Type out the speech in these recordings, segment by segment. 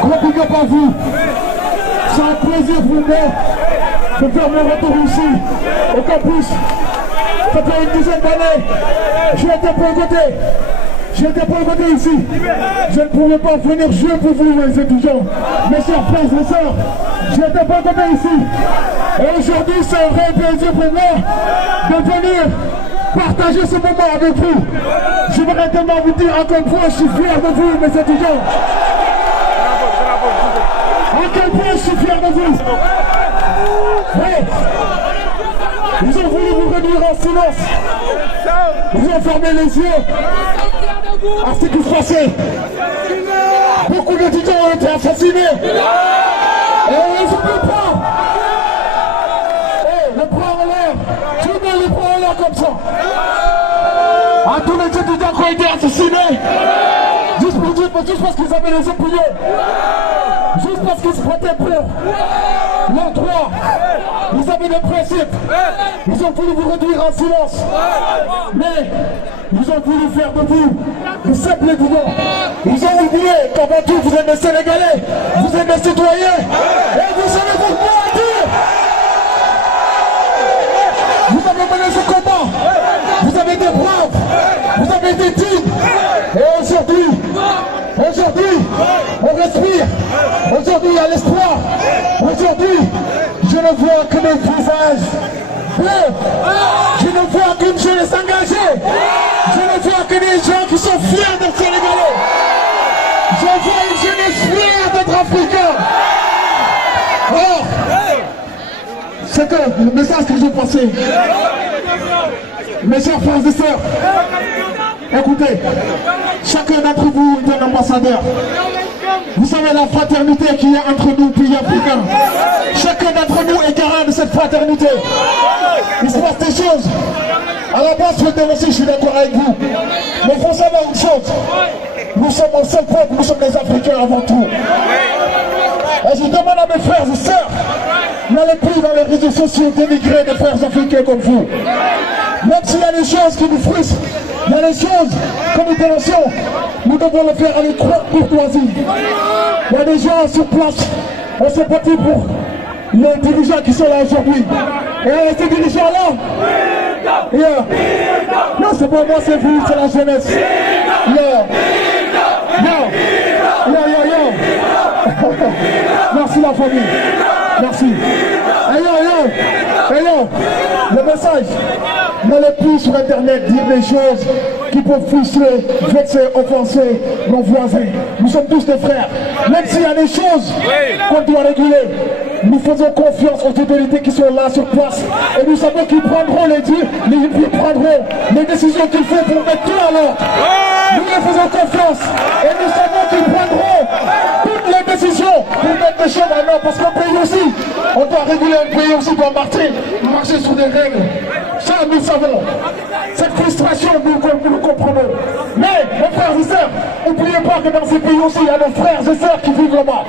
Gros big up à vous. C'est un plaisir pour moi de faire mon retour ici au campus. Ça fait une dizaine d'années. J'ai été pour le côté. J'étais pour le côté ici. Je ne pouvais pas venir jouer pour vous, mes étudiants. Mes chers frères et sœurs, j'étais pour le côté ici. Et aujourd'hui, c'est un vrai plaisir pour moi de venir partager ce moment avec vous. Je voudrais tellement vous dire encore une fois, je suis fier de vous, mes étudiants. À quel point je suis fier de vous. Ouais. Ils ont voulu vous réduire en silence. Ils ont fermé les yeux à ce qui se passait. Beaucoup d'étudiants ont été assassinés. Et ils ne peuvent pas. Les bras en l'air. Tu mets les bras en l'air comme ça. À tous les étudiants qui ont été assassinés. Juste parce qu'ils avaient les opinions. Juste parce qu'ils se prêtaient pour leurs droits. Ils avaient des principes. Ils ont voulu vous réduire en silence. Mais ils ont voulu faire de vous de simples étudiants. Ils ont oublié qu'avant tout vous êtes des Sénégalais. Vous êtes des citoyens. Et vous savez pourquoi dire. Vous avez mené ce combat. Vous avez été braves. Vous avez été dignes. Et aujourd'hui, on respire. Aujourd'hui, il y a l'espoir. Aujourd'hui, je ne vois que des visages bleus. Je ne vois qu'une jeunesse engagée. Je ne vois que des gens qui sont fiers d'être Sénégalais. Je vois une jeunesse fière d'être africain. Or, c'est que le message que je passais, mes chers frères et sœurs, écoutez, chacun d'entre vous est un ambassadeur. Vous savez la fraternité qu'il y a entre nous, pays africains. Chacun d'entre nous est garant de cette fraternité. Il se passe des choses. À la base, je suis d'accord avec vous. Mais il faut savoir une chose. Nous sommes un seul peuple, nous sommes des Africains avant tout. Et je demande à mes frères et sœurs, n'allez plus dans les réseaux sociaux dénigrer des frères africains comme vous. Même s'il y a des choses qui nous frustrent, il y a des choses que nous dénonçons, nous devons le faire avec courtoisie. Il y a des gens sur place, on s'est battu pour les dirigeants qui sont là aujourd'hui. Et ces dirigeants-là, non, c'est pas moi, c'est vous, c'est la jeunesse. Merci la famille. Merci. Le message. N'allez plus sur internet dire des choses qui peuvent frustrer, vexer, offenser nos voisins. Nous sommes tous des frères. Même s'il y a des choses qu'on doit réguler, nous faisons confiance aux autorités qui sont là sur place. Et nous savons qu'ils prendront les décisions qu'il faut pour mettre tout à l'ordre. Nous leur faisons confiance. Et nous savons qu'ils prendront toutes les décisions pour mettre les choses à l'ordre. Parce qu'un pays aussi, on doit réguler un pays aussi, doit marcher sur des règles. Ça, nous savons. Cette frustration, nous comprenons. Mais, mes frères et sœurs, n'oubliez pas que dans ces pays aussi, il y a nos frères et sœurs qui vivent là-bas.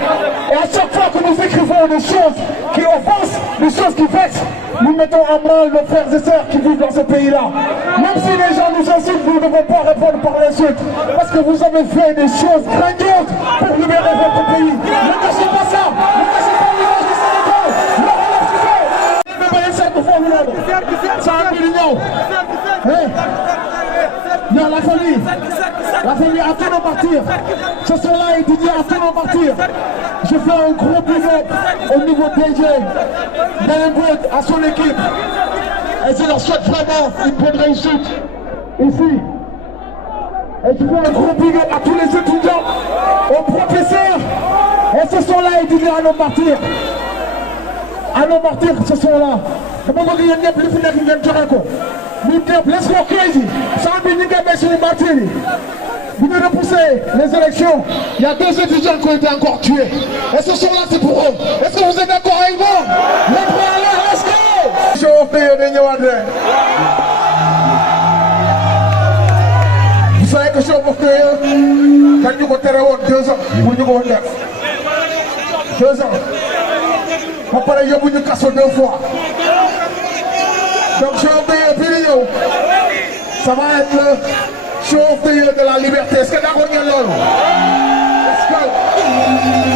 Et à chaque fois que nous écrivons des choses qui offensent, des choses qui vexent, nous mettons en branle nos frères et sœurs qui vivent dans ce pays-là. Même si les gens nous insultent, nous ne devons pas répondre par l'insulte. Parce que vous avez fait des choses grandioses pour libérer votre pays. Ne cachez pas ça. Ne cachez pas l'image du Sénégal. Ne relaxez pas. C'est un peu l'union. Il y a la famille à tous nos martyrs. Ce sont là étudiés à tous nos martyrs. Je fais un gros big up au niveau DJ, Dalenwood, à son équipe. Et je leur souhaite vraiment une bonne réussite ici. Et je fais un gros big up à tous les étudiants, aux professeurs. Et ce sont là étudiés à nos martyrs. À nos martyrs, ce sont là. Let's go crazy. Ça va bien sur les martyrs. Vous venez de pousser les élections. Il y a 2 étudiants qui ont été encore tués. Et ce sont là, c'est pour eux. Est-ce que vous êtes d'accord avec moi? Let's go! Je vais offrir des Nyawandre. Vous savez que je suis offert quand nous avons 2 ans pour nous faire 2 ans. ba pare yóbbu ñu kaso 2 fois donc show of the year bii di ñëw ça va être le show of the year de la liberté est-ce que d'accord ngeen loolu let's go